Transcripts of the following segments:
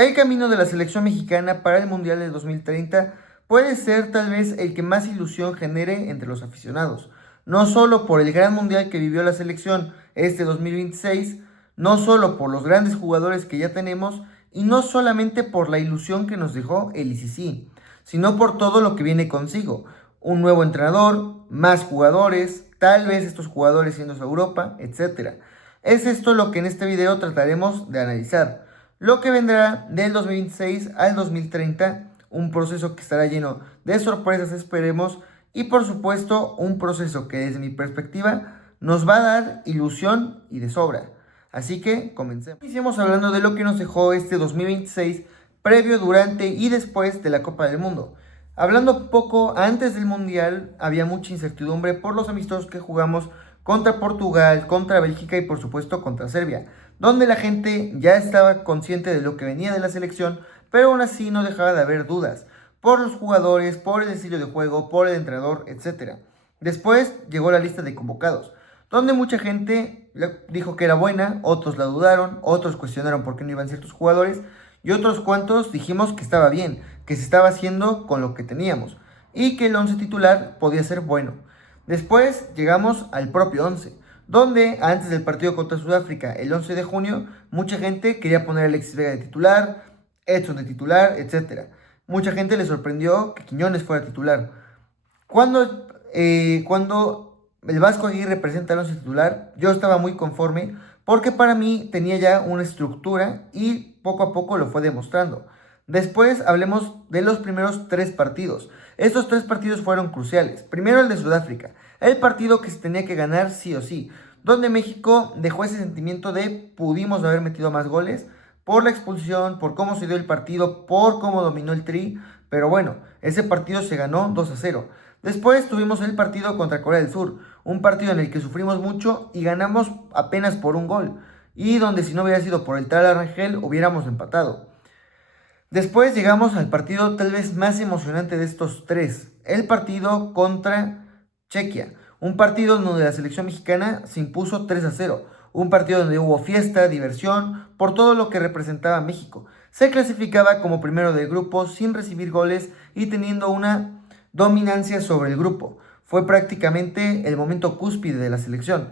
El camino de la selección mexicana para el Mundial de 2030 puede ser tal vez el que más ilusión genere entre los aficionados, no solo por el gran Mundial que vivió la selección este 2026, no solo por los grandes jugadores que ya tenemos y no solamente por la ilusión que nos dejó el ICC, sino por todo lo que viene consigo, un nuevo entrenador, más jugadores, tal vez estos jugadores yendo a Europa, etc. Es esto lo que en este video trataremos de analizar. Lo que vendrá del 2026 al 2030, un proceso que estará lleno de sorpresas, esperemos, y por supuesto un proceso que desde mi perspectiva nos va a dar ilusión y de sobra. Así que comencemos. Iniciemos hablando de lo que nos dejó este 2026, previo, durante y después de la Copa del Mundo. Hablando poco antes del Mundial, había mucha incertidumbre por los amistosos que jugamos contra Portugal, contra Bélgica y por supuesto contra Serbia, donde la gente ya estaba consciente de lo que venía de la selección, pero aún así no dejaba de haber dudas, por los jugadores, por el estilo de juego, por el entrenador, etc. Después llegó la lista de convocados, donde mucha gente dijo que era buena, otros la dudaron, otros cuestionaron por qué no iban ciertos jugadores, y otros cuantos dijimos que estaba bien, que se estaba haciendo con lo que teníamos, y que el once titular podía ser bueno. Después llegamos al propio 11, donde antes del partido contra Sudáfrica, el 11 de junio, mucha gente quería poner a Alexis Vega de titular, Edson de titular, etc. Mucha gente le sorprendió que Quiñones fuera titular. Cuando el Vasco Aguirre presenta al 11 titular, yo estaba muy conforme porque para mí tenía ya una estructura y poco a poco lo fue demostrando. Después hablemos de los primeros 3 partidos. Estos 3 partidos fueron cruciales. Primero el de Sudáfrica, el partido que se tenía que ganar sí o sí, donde México dejó ese sentimiento de pudimos haber metido más goles por la expulsión, por cómo se dio el partido, por cómo dominó el Tri, pero bueno, ese partido se ganó 2-0. Después tuvimos el partido contra Corea del Sur, un partido en el que sufrimos mucho y ganamos apenas por un gol, y donde si no hubiera sido por el tal Rangel hubiéramos empatado. Después llegamos al partido tal vez más emocionante de estos 3, el partido contra Chequia, un partido donde la selección mexicana se impuso 3-0, un partido donde hubo fiesta, diversión, por todo lo que representaba México. Se clasificaba como primero del grupo sin recibir goles y teniendo una dominancia sobre el grupo. Fue prácticamente el momento cúspide de la selección.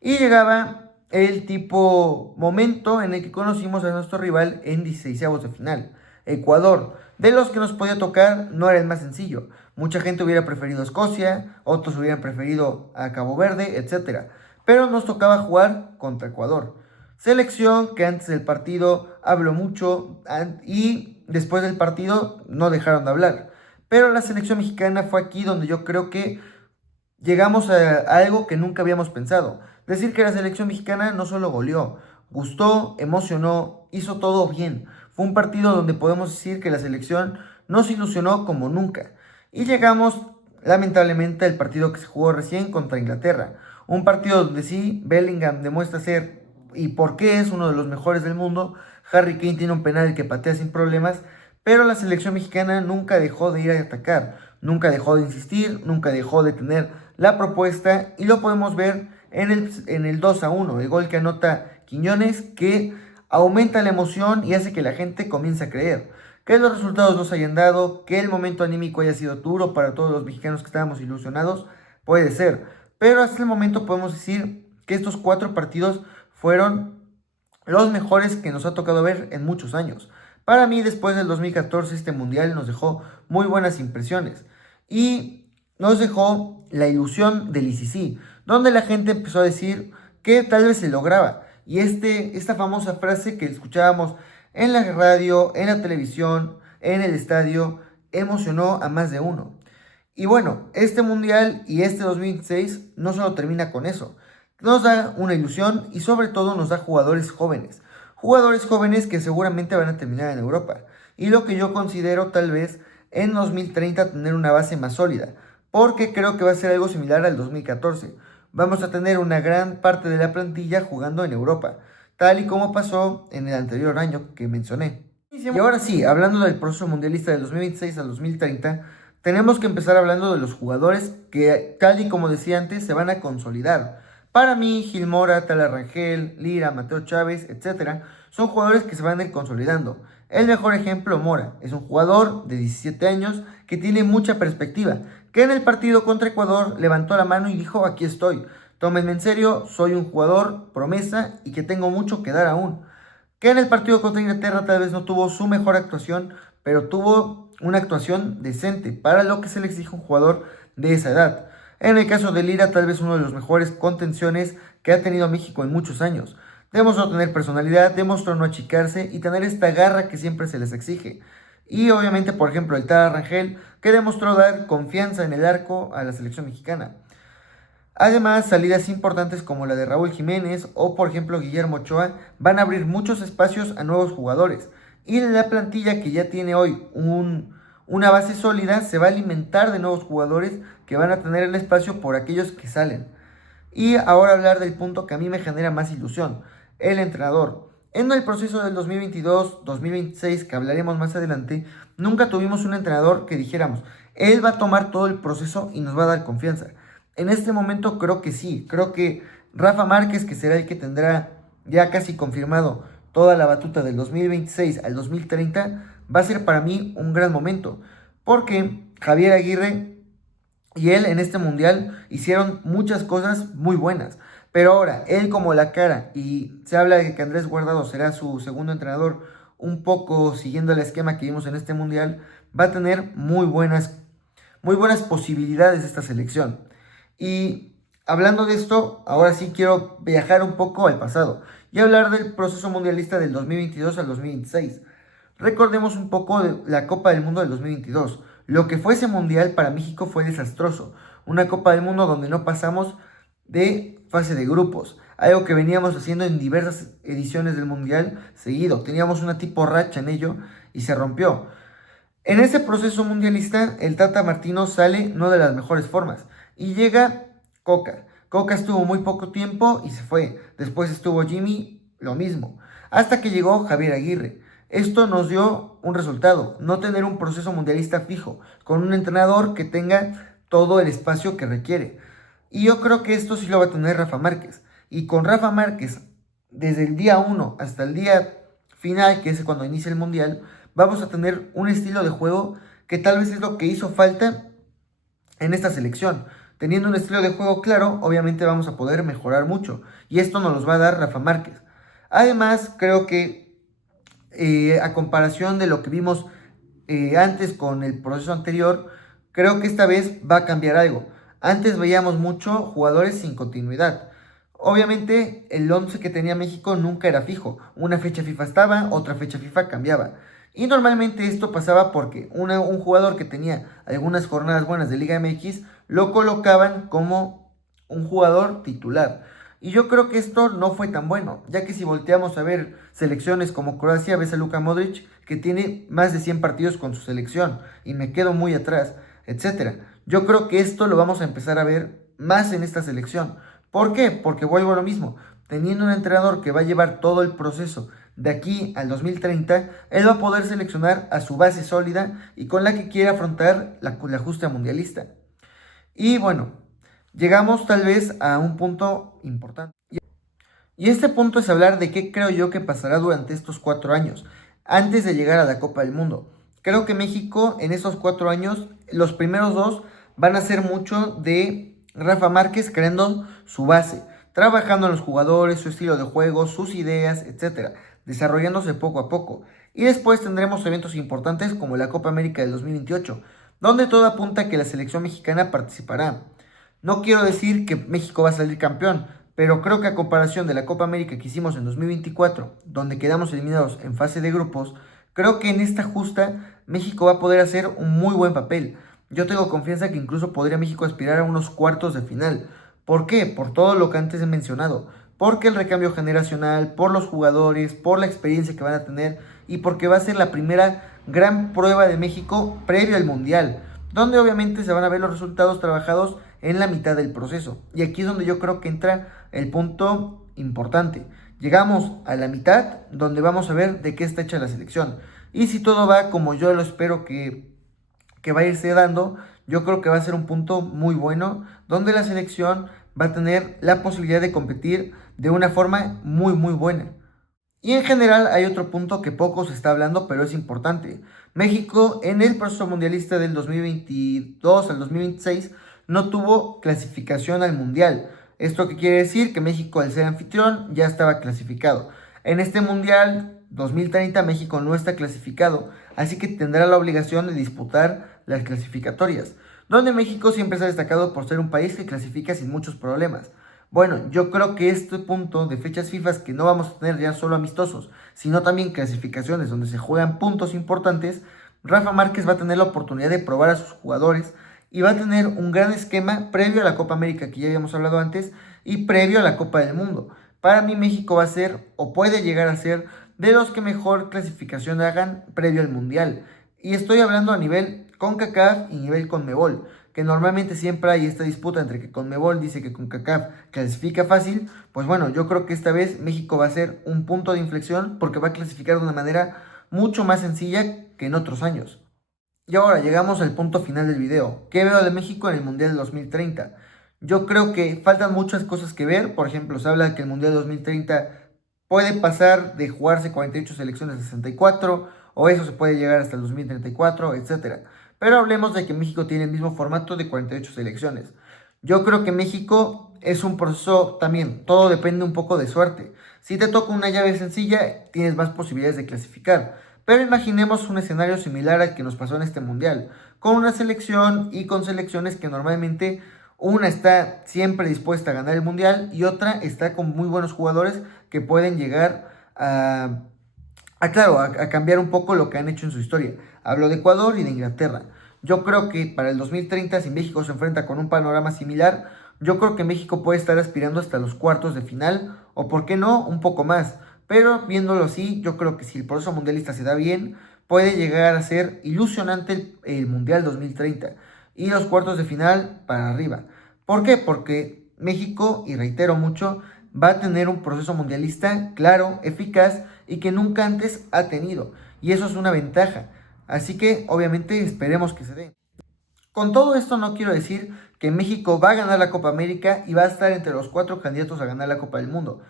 Y llegaba el tipo momento en el que conocimos a nuestro rival en 16avos de final. Ecuador, de los que nos podía tocar, no era el más sencillo. Mucha gente hubiera preferido Escocia, otros hubieran preferido a Cabo Verde, etc. Pero nos tocaba jugar contra Ecuador. Selección que antes del partido habló mucho y después del partido no dejaron de hablar. Pero la selección mexicana fue aquí donde yo creo que llegamos a algo que nunca habíamos pensado. Decir que la selección mexicana no solo goleó, gustó, emocionó, hizo todo bien. Fue un partido donde podemos decir que la selección nos ilusionó como nunca. Y llegamos, lamentablemente, al partido que se jugó recién contra Inglaterra. Un partido donde sí, Bellingham demuestra ser y por qué es uno de los mejores del mundo. Harry Kane tiene un penal que patea sin problemas, pero la selección mexicana nunca dejó de ir a atacar, nunca dejó de insistir, nunca dejó de tener la propuesta y lo podemos ver en el 2-1, el gol que anota Quiñones, que aumenta la emoción y hace que la gente comience a creer. Que los resultados no se hayan dado, que el momento anímico haya sido duro para todos los mexicanos que estábamos ilusionados, puede ser. Pero hasta el momento podemos decir que estos 4 partidos fueron los mejores que nos ha tocado ver en muchos años. Para mí, después del 2014, este mundial nos dejó muy buenas impresiones. Y nos dejó la ilusión del ICC, donde la gente empezó a decir que tal vez se lograba. Y esta famosa frase que escuchábamos en la radio, en la televisión, en el estadio, emocionó a más de uno. Y bueno, este mundial y este 2026 no solo termina con eso. Nos da una ilusión y sobre todo nos da jugadores jóvenes. Jugadores jóvenes que seguramente van a terminar en Europa. Y lo que yo considero tal vez en 2030 tener una base más sólida. Porque creo que va a ser algo similar al 2014. Vamos a tener una gran parte de la plantilla jugando en Europa, tal y como pasó en el anterior año que mencioné. Y ahora sí, hablando del proceso mundialista del 2026 al 2030, tenemos que empezar hablando de los jugadores que, tal y como decía antes, se van a consolidar. Para mí, Gil Mora, Tala Rangel, Lira, Mateo Chávez, etc., son jugadores que se van a ir consolidando. El mejor ejemplo, Mora, es un jugador de 17 años que tiene mucha perspectiva, que en el partido contra Ecuador levantó la mano y dijo, aquí estoy, tómenme en serio, soy un jugador promesa y que tengo mucho que dar aún. Que en el partido contra Inglaterra tal vez no tuvo su mejor actuación, pero tuvo una actuación decente para lo que se le exige a un jugador de esa edad. En el caso de Lira, tal vez uno de los mejores contenciones que ha tenido México en muchos años. Demostró tener personalidad, demostró no achicarse y tener esta garra que siempre se les exige. Y obviamente, por ejemplo, el Tata Rangel, que demostró dar confianza en el arco a la selección mexicana. Además, salidas importantes como la de Raúl Jiménez o por ejemplo Guillermo Ochoa van a abrir muchos espacios a nuevos jugadores. Y la plantilla que ya tiene hoy una base sólida se va a alimentar de nuevos jugadores que van a tener el espacio por aquellos que salen. Y ahora hablar del punto que a mí me genera más ilusión, el entrenador. En el proceso del 2022-2026, que hablaremos más adelante, nunca tuvimos un entrenador que dijéramos, él va a tomar todo el proceso y nos va a dar confianza. En este momento creo que sí, creo que Rafa Márquez, que será el que tendrá ya casi confirmado toda la batuta del 2026 al 2030, va a ser para mí un gran momento, porque Javier Aguirre y él en este mundial hicieron muchas cosas muy buenas. Pero ahora, él como la cara, y se habla de que Andrés Guardado será su segundo entrenador, un poco siguiendo el esquema que vimos en este mundial, va a tener muy buenas posibilidades esta selección. Y hablando de esto, ahora sí quiero viajar un poco al pasado y hablar del proceso mundialista del 2022 al 2026. Recordemos un poco de la Copa del Mundo del 2022. Lo que fue ese mundial para México fue desastroso. Una Copa del Mundo donde no pasamos de fase de grupos. Algo que veníamos haciendo en diversas ediciones del mundial seguido. Teníamos una tipo racha en ello y se rompió. En ese proceso mundialista, el Tata Martino sale no de las mejores formas. Y llega Coca. Coca estuvo muy poco tiempo y se fue. Después estuvo Jimmy, lo mismo. Hasta que llegó Javier Aguirre. Esto nos dio un resultado, no tener un proceso mundialista fijo, con un entrenador que tenga todo el espacio que requiere. Y yo creo que esto sí lo va a tener Rafa Márquez. Y con Rafa Márquez, desde el día 1 hasta el día final, que es cuando inicia el mundial, vamos a tener un estilo de juego que tal vez es lo que hizo falta en esta selección. Teniendo un estilo de juego claro, obviamente vamos a poder mejorar mucho. Y esto nos los va a dar Rafa Márquez. Además, creo que a comparación de lo que vimos antes con el proceso anterior, creo que esta vez va a cambiar algo. Antes veíamos mucho jugadores sin continuidad. Obviamente el 11 que tenía México nunca era fijo. Una fecha FIFA estaba, otra fecha FIFA cambiaba. Y normalmente esto pasaba porque un jugador que tenía algunas jornadas buenas de Liga MX lo colocaban como un jugador titular. Y yo creo que esto no fue tan bueno, ya que si volteamos a ver selecciones como Croacia, ves a Luka Modric, que tiene más de 100 partidos con su selección, y me quedo muy atrás, etcétera. Yo creo que esto lo vamos a empezar a ver más en esta selección. ¿Por qué? Porque vuelvo a lo mismo, teniendo un entrenador que va a llevar todo el proceso de aquí al 2030, él va a poder seleccionar a su base sólida y con la que quiere afrontar la justa mundialista. Y bueno, llegamos tal vez a un punto importante. Y este punto es hablar de qué creo yo que pasará durante estos 4 años, antes de llegar a la Copa del Mundo. Creo que México en estos 4 años, los primeros dos, van a ser mucho de Rafa Márquez creando su base, trabajando en los jugadores, su estilo de juego, sus ideas, etcétera, desarrollándose poco a poco. Y después tendremos eventos importantes como la Copa América del 2028, donde todo apunta a que la selección mexicana participará. No quiero decir que México va a salir campeón, pero creo que a comparación de la Copa América que hicimos en 2024, donde quedamos eliminados en fase de grupos, creo que en esta justa México va a poder hacer un muy buen papel. Yo tengo confianza que incluso podría México aspirar a unos cuartos de final. ¿Por qué? Por todo lo que antes he mencionado. Porque el recambio generacional, por los jugadores, por la experiencia que van a tener y porque va a ser la primera gran prueba de México previo al Mundial, donde obviamente se van a ver los resultados trabajados en la mitad del proceso. Y aquí es donde yo creo que entra el punto importante. Llegamos a la mitad donde vamos a ver de qué está hecha la selección. Y si todo va como yo lo espero que va a irse dando, yo creo que va a ser un punto muy bueno donde la selección va a tener la posibilidad de competir de una forma muy muy buena. Y en general hay otro punto que poco se está hablando, pero es importante. México en el proceso mundialista del 2022 al 2026 no tuvo clasificación al mundial. ¿Esto qué quiere decir? Que México, al ser anfitrión, ya estaba clasificado. En este mundial 2030 México no está clasificado, así que tendrá la obligación de disputar las clasificatorias, donde México siempre se ha destacado por ser un país que clasifica sin muchos problemas. Bueno, yo creo que este punto de fechas FIFA que no vamos a tener ya solo amistosos, sino también clasificaciones donde se juegan puntos importantes, Rafa Márquez va a tener la oportunidad de probar a sus jugadores y va a tener un gran esquema previo a la Copa América que ya habíamos hablado antes y previo a la Copa del Mundo. Para mí México va a ser o puede llegar a ser de los que mejor clasificación hagan previo al Mundial. Y estoy hablando a nivel CONCACAF y nivel CONMEBOL, que normalmente siempre hay esta disputa entre que CONMEBOL dice que CONCACAF clasifica fácil. Pues bueno, yo creo que esta vez México va a ser un punto de inflexión porque va a clasificar de una manera mucho más sencilla que en otros años. Y ahora llegamos al punto final del video. ¿Qué veo de México en el Mundial 2030? Yo creo que faltan muchas cosas que ver. Por ejemplo, se habla de que el Mundial 2030 puede pasar de jugarse 48 selecciones a 64, o eso se puede llegar hasta el 2034, etcétera. Pero hablemos de que México tiene el mismo formato de 48 selecciones. Yo creo que México es un proceso también, todo depende un poco de suerte. Si te toca una llave sencilla, tienes más posibilidades de clasificar. Pero imaginemos un escenario similar al que nos pasó en este mundial, con una selección y con selecciones que normalmente una está siempre dispuesta a ganar el mundial y otra está con muy buenos jugadores que pueden llegar a cambiar un poco lo que han hecho en su historia. Hablo de Ecuador y de Inglaterra. Yo creo que para el 2030, si México se enfrenta con un panorama similar, yo creo que México puede estar aspirando hasta los cuartos de final, o por qué no, un poco más. Pero viéndolo así, yo creo que si el proceso mundialista se da bien, puede llegar a ser ilusionante el Mundial 2030 y los cuartos de final para arriba. ¿Por qué? Porque México, y reitero mucho, va a tener un proceso mundialista claro, eficaz y que nunca antes ha tenido. Y eso es una ventaja. Así que obviamente esperemos que se dé. Con todo esto no quiero decir que México va a ganar la Copa América y va a estar entre los 4 candidatos a ganar la Copa del Mundo.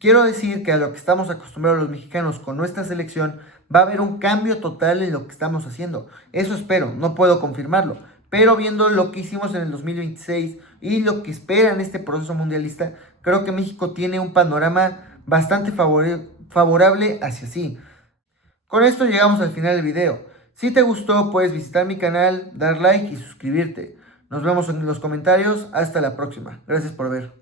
Quiero decir que a lo que estamos acostumbrados los mexicanos con nuestra selección va a haber un cambio total en lo que estamos haciendo. Eso espero, no puedo confirmarlo. Pero viendo lo que hicimos en el 2026 y lo que espera en este proceso mundialista, creo que México tiene un panorama bastante favorable hacia sí. Con esto llegamos al final del video. Si te gustó, puedes visitar mi canal, dar like y suscribirte. Nos vemos en los comentarios. Hasta la próxima. Gracias por ver.